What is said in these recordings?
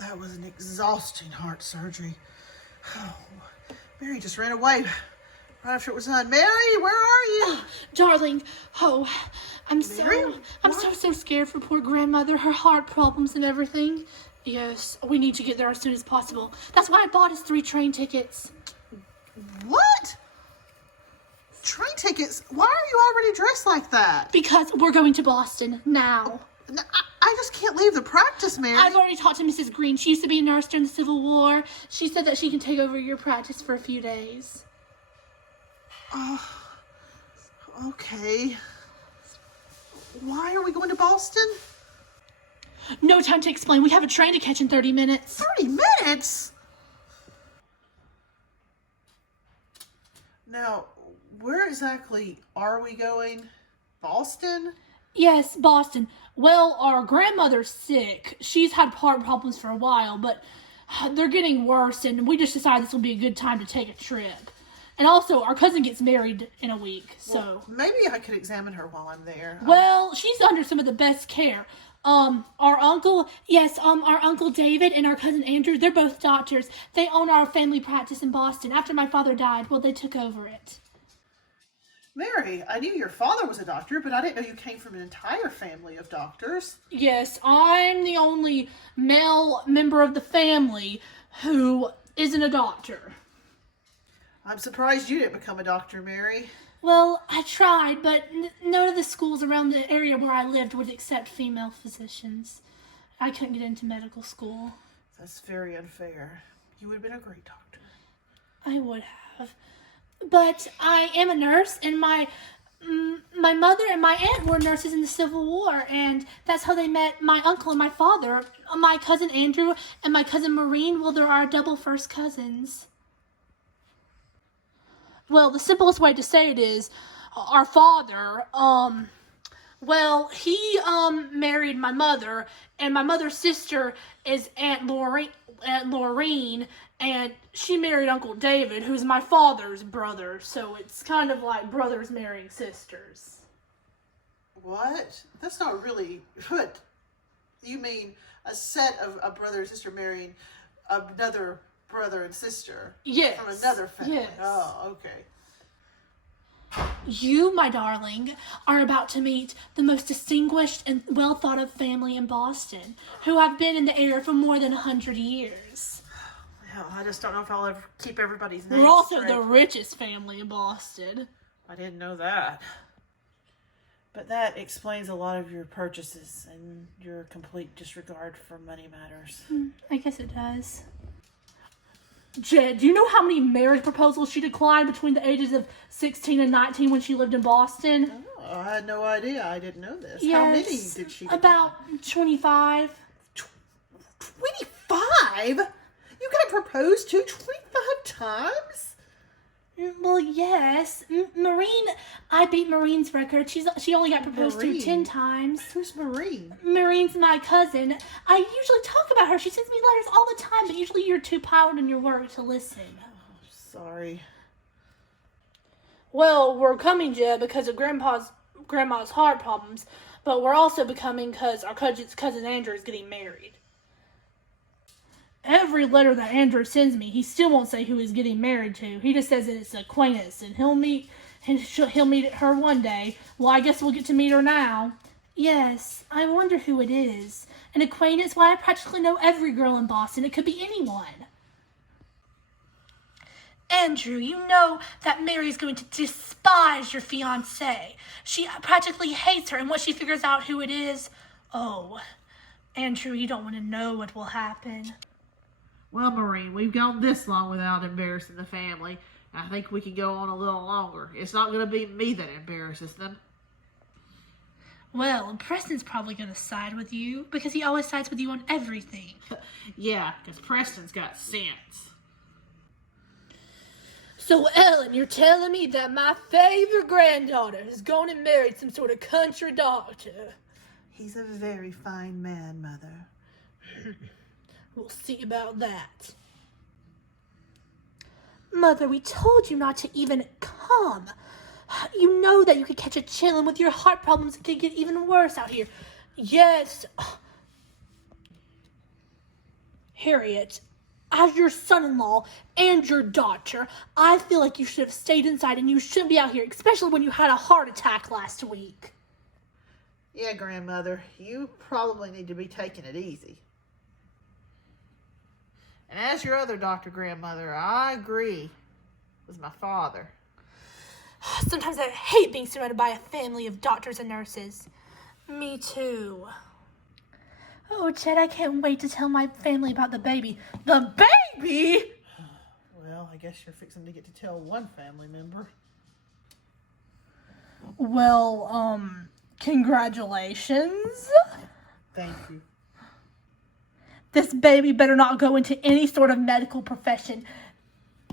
That was an exhausting heart surgery. Oh, Mary just ran away right after it was done. Mary, where are you? Darling, I'm Mary? so scared for poor grandmother, her heart problems and everything. Yes, we need to get there as soon as possible. That's why I bought us 3 train tickets. What? Train tickets? Why are you already dressed like that? Because we're going to Boston now. I just can't leave the practice, Mary. I've already talked to Mrs. Green. She used to be a nurse during the Civil War. She said that she can take over your practice for a few days. Okay. Why are we going to Boston? No time to explain. We have a train to catch in 30 minutes. 30 minutes? Now, where exactly are we going? Boston? Yes, Boston. Well, our grandmother's sick. She's had heart problems for a while, but they're getting worse, and we just decided this will be a good time to take a trip. And also, our cousin gets married in a week, so... Well, maybe I could examine her while I'm there. Well, she's under some of the best care. Our uncle David and our cousin Andrew, they're both doctors. They own our family practice in Boston. After my father died, well, they took over it. Mary, I knew your father was a doctor, but I didn't know you came from an entire family of doctors. Yes, I'm the only male member of the family who isn't a doctor. I'm surprised you didn't become a doctor, Mary. Well, I tried, but none of the schools around the area where I lived would accept female physicians. I couldn't get into medical school. That's very unfair. You would have been a great doctor. I would have. But I am a nurse, and my mother and my aunt were nurses in the Civil War, and that's how they met my uncle and my father. My cousin Andrew and my cousin Maureen, well, they're our double first cousins. Well, the simplest way to say it is, our father, he married my mother, and my mother's sister is Aunt Laureen, and she married Uncle David, who's my father's brother, so it's kind of like brothers marrying sisters. What? That's not really... What? You mean a set of a brother and sister marrying another brother and sister? Yes. From another family? Yes. Oh, okay. You, my darling, are about to meet the most distinguished and well-thought-of family in Boston, who have been in the area for more than 100 years. Well, I just don't know if I'll ever keep everybody's names We're also straight. the richest family in Boston. I didn't know that. But that explains a lot of your purchases and your complete disregard for money matters. I guess it does. Jed, do you know how many marriage proposals she declined between the ages of 16 and 19 when she lived in Boston? Oh, I had no idea. I didn't know this. Yes, How many did she decline? About 25. 25? You got proposed to 25 times? Well, yes. Maureen, I beat Maureen's record. She only got proposed to 10 times. Who's Maureen? Maureen's my cousin. I usually talk about her. She sends me letters all the time, but usually you're too piled in your work to listen. Sorry. Well, we're coming, Jed, because of grandma's heart problems, but we're also becoming because our cousin Andrew is getting married. Every letter that Andrew sends me, he still won't say who he's getting married to. He just says that it's an acquaintance, and he'll meet her one day. Well, I guess we'll get to meet her now. Yes, I wonder who it is. An acquaintance? Why, I practically know every girl in Boston. It could be anyone. Andrew, you know that Mary's going to despise your fiancé. She practically hates her, and once she figures out who it is, oh, Andrew, you don't want to know what will happen. Well, Maureen, we've gone this long without embarrassing the family. I think we can go on a little longer. It's not going to be me that embarrasses them. Well, Preston's probably going to side with you, because he always sides with you on everything. Yeah, because Preston's got sense. So, Ellen, you're telling me that my favorite granddaughter is going to marry some sort of country doctor? He's a very fine man, Mother. We'll see about that. Mother, we told you not to even come. You know that you could catch a chill, and with your heart problems, it could get even worse out here. Yes. Harriet, as your son-in-law and your daughter, I feel like you should have stayed inside and you shouldn't be out here, especially when you had a heart attack last week. Yeah, grandmother, you probably need to be taking it easy. And as your other doctor, grandmother, I agree with my father. Sometimes I hate being surrounded by a family of doctors and nurses. Me too. Oh, Chet, I can't wait to tell my family about the baby. The baby? Well, I guess you're fixing to get to tell one family member. Well, congratulations. Thank you. This baby better not go into any sort of medical profession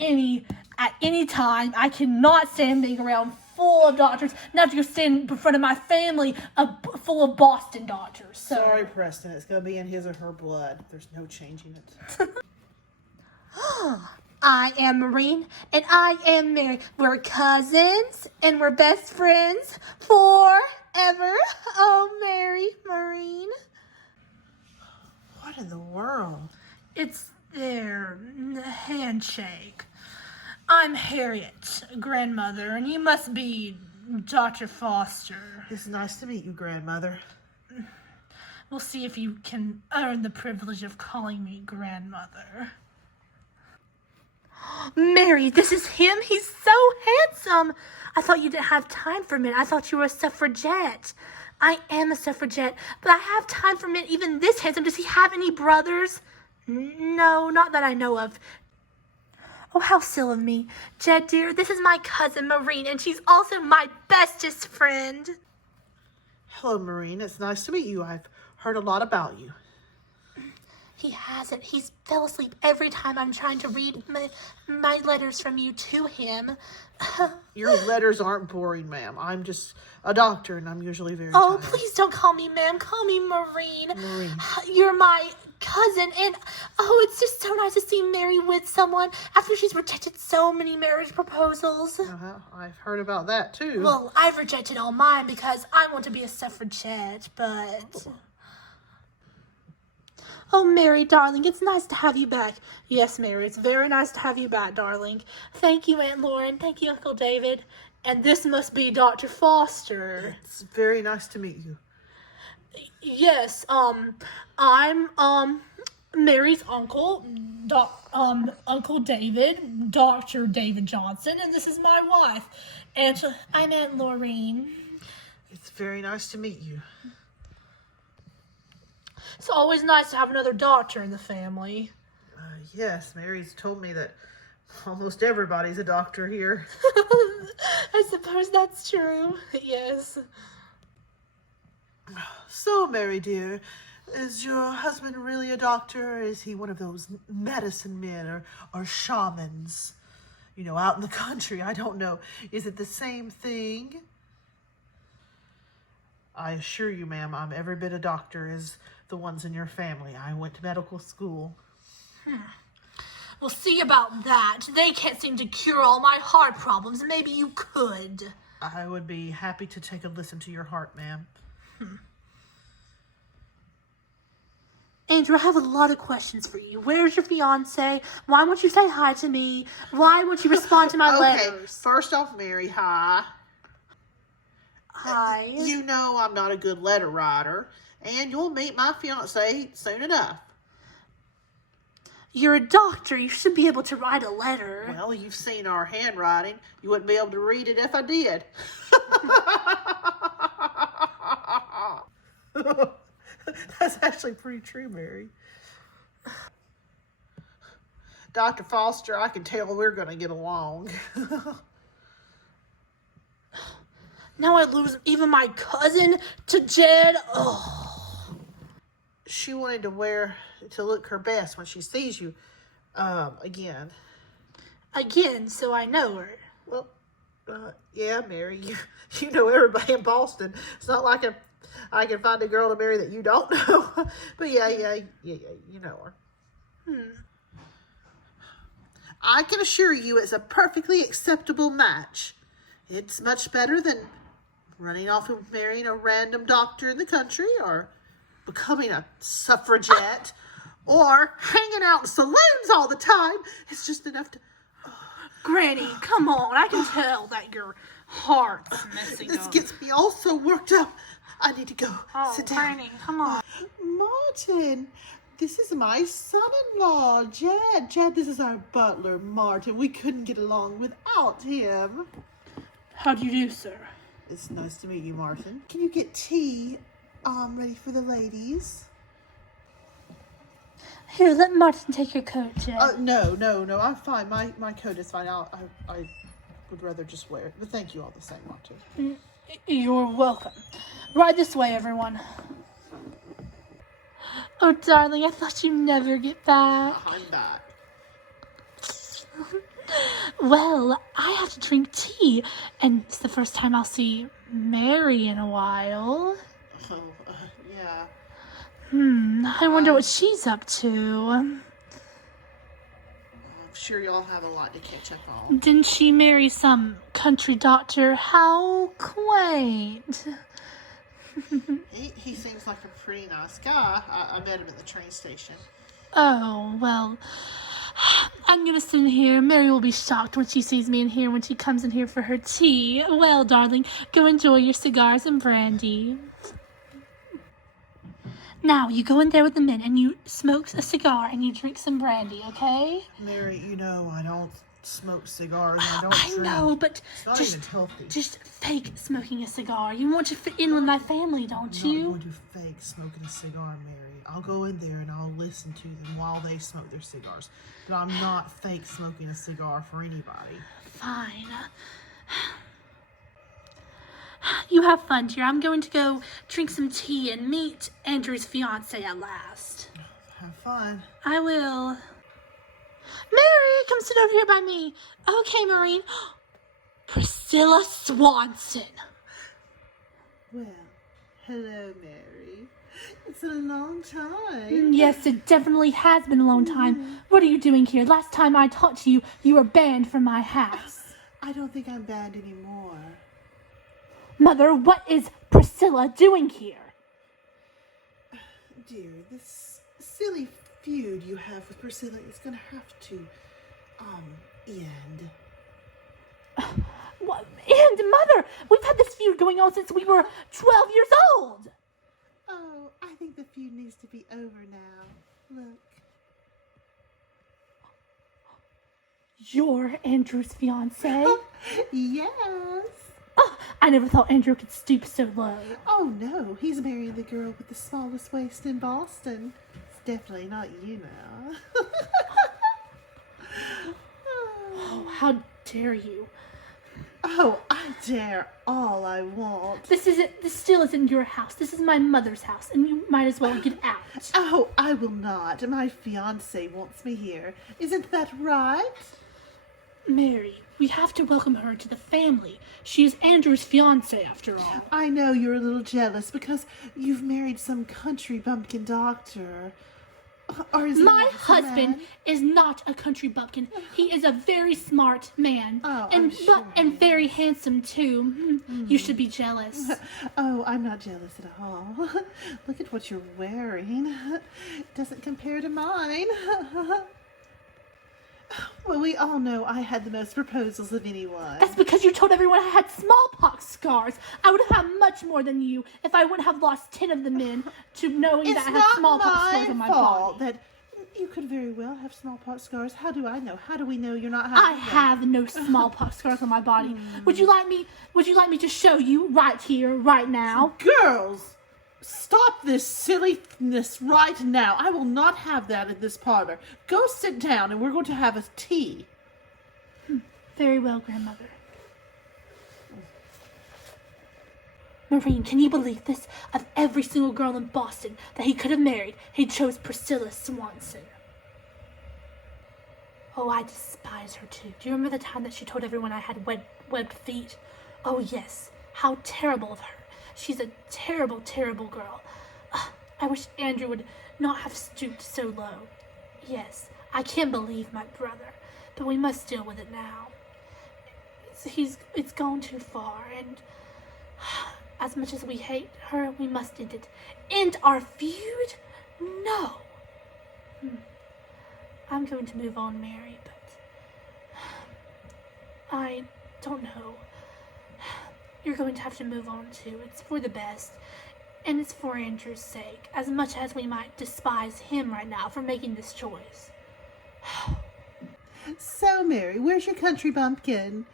at any time. I cannot stand being around full of doctors. Not to go stand in front of my family full of Boston doctors. So. Sorry, Preston. It's going to be in his or her blood. There's no changing it. I am Maureen, and I am Mary. We're cousins, and we're best friends forever. Oh, Mary, Maureen. What in the world? It's their handshake. I'm Harriet, grandmother, and you must be Dr. Foster. It's nice to meet you, grandmother. We'll see if you can earn the privilege of calling me grandmother. Mary, this is him? He's so handsome. I thought you didn't have time for men. I thought you were a suffragette. I am a suffragette, but I have time for men even this handsome. Does he have any brothers? No, not that I know of. Oh, how silly of me. Jed, dear, this is my cousin, Maureen, and she's also my bestest friend. Hello, Maureen. It's nice to meet you. I've heard a lot about you. He hasn't. He's fell asleep every time I'm trying to read my letters from you to him. Your letters aren't boring, ma'am. I'm just a doctor, and I'm usually very Oh, tired. please don't call me ma'am. Call me Maureen. Maureen. You're my cousin, and oh, it's just so nice to see Mary with someone after she's rejected so many marriage proposals. I've heard about that, too. Well, I've rejected all mine because I want to be a suffragette, but... Oh, Mary, darling, it's nice to have you back. Yes, Mary, it's very nice to have you back, darling. Thank you, Aunt Lauren. Thank you, Uncle David. And this must be Dr. Foster. It's very nice to meet you. Yes, I'm, Mary's uncle, Uncle David, Dr. David Johnson, and this is my wife. And I'm Aunt Laureen. It's very nice to meet you. It's always nice to have another doctor in the family. Yes, Mary's told me that almost everybody's a doctor here. I suppose that's true. Yes. So, Mary dear, is your husband really a doctor? Is he one of those medicine men or shamans? You know, out in the country, I don't know. Is it the same thing? I assure you, ma'am, I'm every bit a doctor as the ones in your family. I went to medical school. We'll see about that. They can't seem to cure all my heart problems. Maybe you could. I would be happy to take a listen to your heart, ma'am. Andrew, I have a lot of questions for you. Where's your fiance? Why won't you say hi to me? Why won't you respond to my letters? First off, Mary, hi. Hi. You know I'm not a good letter writer, and you'll meet my fiance soon enough. You're a doctor. You should be able to write a letter. Well, you've seen our handwriting. You wouldn't be able to read it if I did. That's actually pretty true, Mary. Dr. Foster, I can tell we're going to get along. Now I lose even my cousin to Jed. Oh. She wanted to look her best when she sees you again. Again, so I know her. Well, yeah, Mary, you know everybody in Boston. It's not like I can find a girl to marry that you don't know. But yeah, you know her. I can assure you it's a perfectly acceptable match. It's much better than running off and marrying a random doctor in the country or becoming a suffragette or hanging out in saloons all the time is just enough to... Granny, come on. I can tell that your heart's messing This up. gets me all so worked up. I need to go sit down. Granny, come on. Martin, this is my son-in-law, Jed. Jed, this is our butler, Martin. We couldn't get along without him. How do you do, sir? It's nice to meet you, Martin. Can you get tea ready for the ladies? Here, let Martin take your coat, Jed. No, I'm fine. My coat is fine. I would rather just wear it. But thank you all the same, Martin. You're welcome. Right this way, everyone. Oh, darling, I thought you'd never get back. I'm back. Well, I have to drink tea, and it's the first time I'll see Mary in a while. Oh, yeah. I wonder what she's up to. I'm sure y'all have a lot to catch up on. Didn't she marry some country doctor? How quaint. He seems like a pretty nice guy. I met him at the train station. Oh, well, I'm gonna sit in here. Mary will be shocked when she sees me in here when she comes in here for her tea. Well, darling, go enjoy your cigars and brandy. Now, you go in there with the men and you smoke a cigar and you drink some brandy, okay? Mary, you know I don't smoke cigars. I don't I drink. know, but It's not just, even healthy. just fake smoking a cigar. You want to fit in with my family, don't I'm not you? going to fake smoking a cigar, Mary. I'll go in there and I'll listen to them while they smoke their cigars. But I'm not fake smoking a cigar for anybody. Fine. You have fun, dear. I'm going to go drink some tea and meet Andrew's fiance at last. Have fun. I will. Mary, come sit over here by me. Okay, Maureen. Priscilla Swanson. Well, hello, Mary. It's been a long time. Yes, it definitely has been a long time. What are you doing here? Last time I talked to you, you were banned from my house. I don't think I'm banned anymore. Mother, what is Priscilla doing here? Dear, this silly feud you have with Priscilla is gonna have to, end. What? And Mother, we've had this feud going on since we were 12 years old. Oh, I think the feud needs to be over now. Look. You're Andrew's fiance? Yes. Oh, I never thought Andrew could stoop so low. Oh no, he's marrying the girl with the smallest waist in Boston. It's definitely not you now. Oh, how dare you? Oh, I dare all I want. This still isn't your house. This is my mother's house, and you might as well get out. Oh, I will not. My fiance wants me here. Isn't that right? Mary, we have to welcome her to the family. She is Andrew's fiance, after all. I know you're a little jealous because you've married some country bumpkin doctor. Or is he My not a husband man? is not a country bumpkin. He is a very smart man, Oh, I'm sure he and very handsome too. You should be jealous. Oh, I'm not jealous at all. Look at what you're wearing. Doesn't compare to mine. Well, we all know I had the most proposals of anyone. That's because you told everyone I had smallpox scars. I would have had much more than you if I wouldn't have lost 10 of the men to knowing It's that I had not smallpox scars on my my fault body. that you could very well have smallpox scars. How do I know? How do we know you're not I having them? have no smallpox scars on my body. Would you like me to show you right here, right now? Girls, stop this silliness right now. I will not have that in this parlor. Go sit down and we're going to have a tea. Very well, grandmother. Maureen, can you believe this? Of every single girl in Boston that he could have married, he chose Priscilla Swanson. Oh, I despise her too. Do you remember the time that she told everyone I had webbed feet? Oh, yes. How terrible of her. She's a terrible, terrible girl. I wish Andrew would not have stooped so low. Yes, I can't believe my brother, but we must deal with it now. It's gone too far, and as much as we hate her, we must end it. End our feud? No. I'm going to move on, Mary, but I don't know. You're going to have to move on too. It's for the best. And it's for Andrew's sake, as much as we might despise him right now for making this choice. So, Mary, where's your country bumpkin?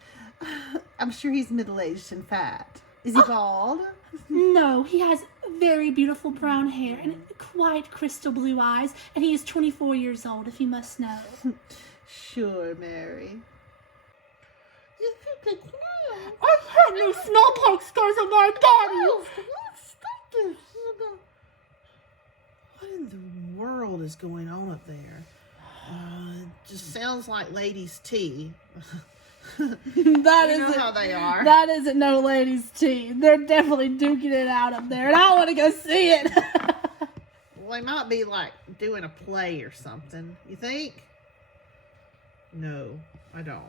I'm sure he's middle-aged and fat. Is he bald? No, he has very beautiful brown hair and quite crystal blue eyes, and he is 24 years old, if you must know. Sure, Mary. I've had no smallpox scars on my body. What in the world is going on up there? It just sounds like ladies' tea. That You know isn't how they are. That isn't no ladies' tea. They're definitely duking it out up there, and I want to go see it. Well, they might be like doing a play or something. You think? No, I don't.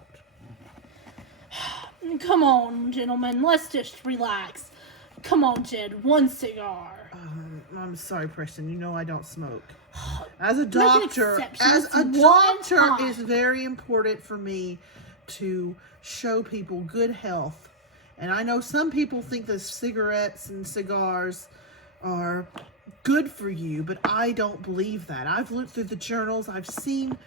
Come on, gentlemen, let's just relax. Come on, Jed, one cigar. I'm sorry, Preston. You know I don't smoke. As a Make an doctor, exception. as It's a one doctor, time. it's very important for me to show people good health. And I know some people think that cigarettes and cigars are good for you, but I don't believe that. I've looked through the journals. I've seen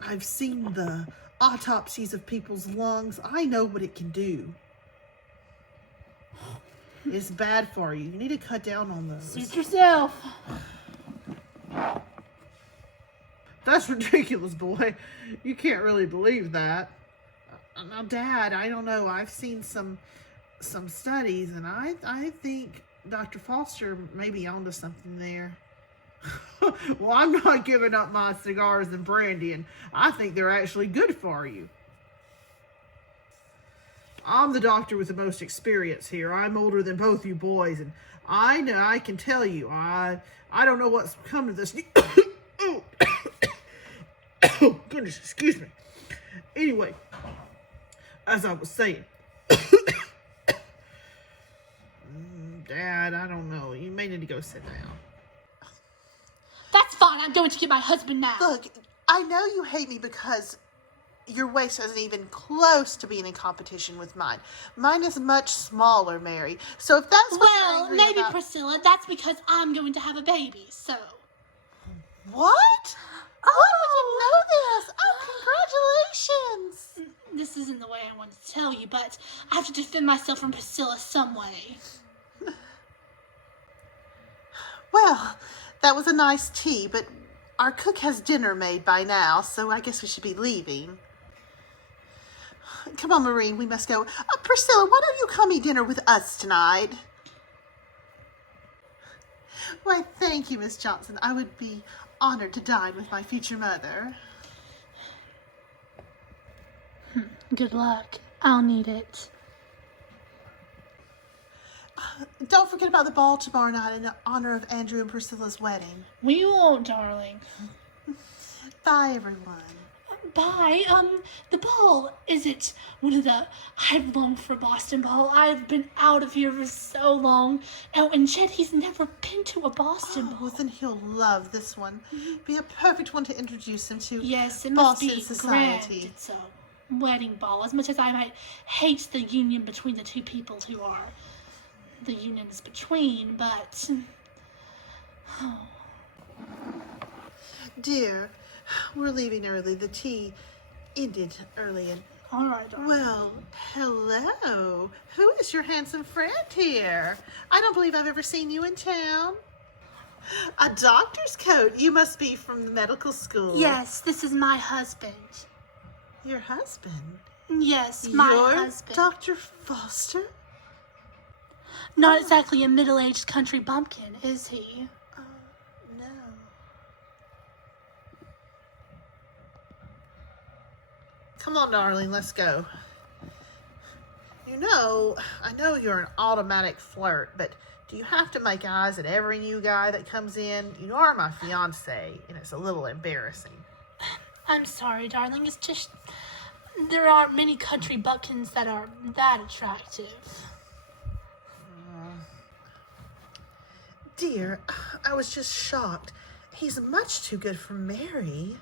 the autopsies of people's lungs. I know what it can do. It's bad for you. You need to cut down on those. Suit yourself. That's ridiculous, boy. You can't really believe that. Now, Dad, I don't know. I've seen some studies, and I think Dr. Foster may be onto something there. Well, I'm not giving up my cigars and brandy, and I think they're actually good for you. I'm the doctor with the most experience here. I'm older than both you boys, and I know I can tell you. I don't know what's come to this. Oh, goodness, excuse me. Anyway, as I was saying, Dad, I don't know. You may need to go sit down. That's fine. I'm going to get my husband now. Look, I know you hate me because your waist isn't even close to being in competition with mine. Mine is much smaller, Mary. So if that's what you're Well, angry maybe, about- Priscilla, that's because I'm going to have a baby, so. What? Oh, I didn't know this. Oh, congratulations. This isn't the way I wanted to tell you, but I have to defend myself from Priscilla some way. Well, that was a nice tea, but our cook has dinner made by now, so I guess we should be leaving. Come on, Maureen, we must go. Priscilla, why don't you come eat dinner with us tonight? Why, thank you, Miss Johnson. I would be honored to dine with my future mother. Good luck. I'll need it. Don't forget about the ball tomorrow night in honor of Andrew and Priscilla's wedding. We won't, darling. Bye, everyone. Bye. The ball, is it one of the... I've longed for Boston Ball. I've been out of here for so long. Oh, and Jed, he's never been to a Boston Oh, Ball. well, then he'll love this one. Be a perfect one to introduce him to Yes, it must Boston be society. grand. It's a wedding ball. As much as I might hate the union between the two people who are the unions between, but... Oh. Dear, we're leaving early. The tea ended early and... All right, darling. Well, hello. Who is your handsome friend here? I don't believe I've ever seen you in town. A doctor's coat. You must be from the medical school. Yes, this is my husband. Your husband? Yes, my Your husband. Dr. Foster? Not exactly a middle-aged country bumpkin, is he? No. Come on, darling, let's go. You know, I know you're an automatic flirt, but do you have to make eyes at every new guy that comes in? You are my fiance, and it's a little embarrassing. I'm sorry, darling. It's just there aren't many country bumpkins that are that attractive. Dear, I was just shocked. He's much too good for Mary.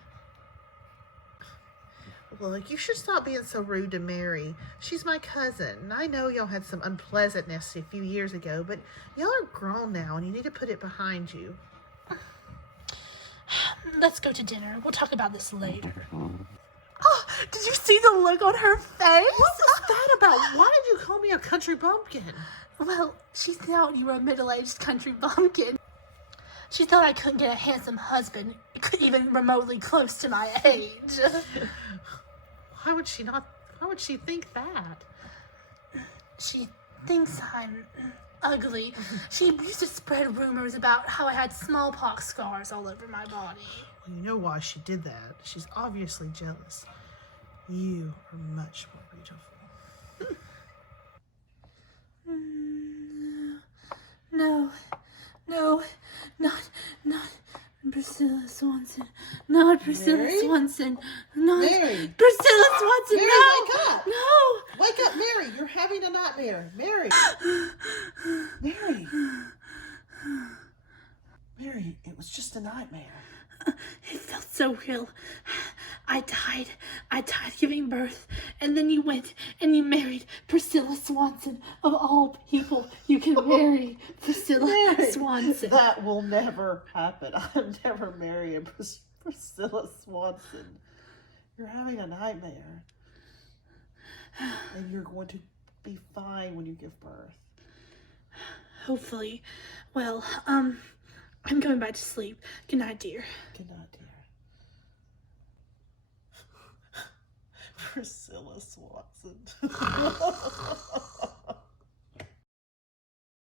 Look, you should stop being so rude to Mary. She's my cousin. I know y'all had some unpleasantness a few years ago, but y'all are grown now and you need to put it behind you. Let's go to dinner. We'll talk about this later. Oh, did you see the look on her face? What was that about? Why did you call me a country bumpkin? Well, she thought you were a middle-aged country bumpkin. She thought I couldn't get a handsome husband, even remotely close to my age. Why would she think that? She thinks I'm ugly. She used to spread rumors about how I had smallpox scars all over my body. Well, you know why she did that. She's obviously jealous. You are much more beautiful. No, not Priscilla Swanson. Not Priscilla Mary? Swanson. Not Mary? Priscilla Swanson. Mary, no! wake up! No! Wake up, Mary! You're having a nightmare. Mary! Mary! Mary, it was just a nightmare. It felt so real. I died giving birth, and then you went and you married Priscilla Swanson. Of all people you can marry, Priscilla Mary, Swanson. That will never happen. I'll never marry a Priscilla Swanson. You're having a nightmare. And you're going to be fine when you give birth. Hopefully. Well, I'm going back to sleep. Good night, dear. Good night, dear. Priscilla Swanson.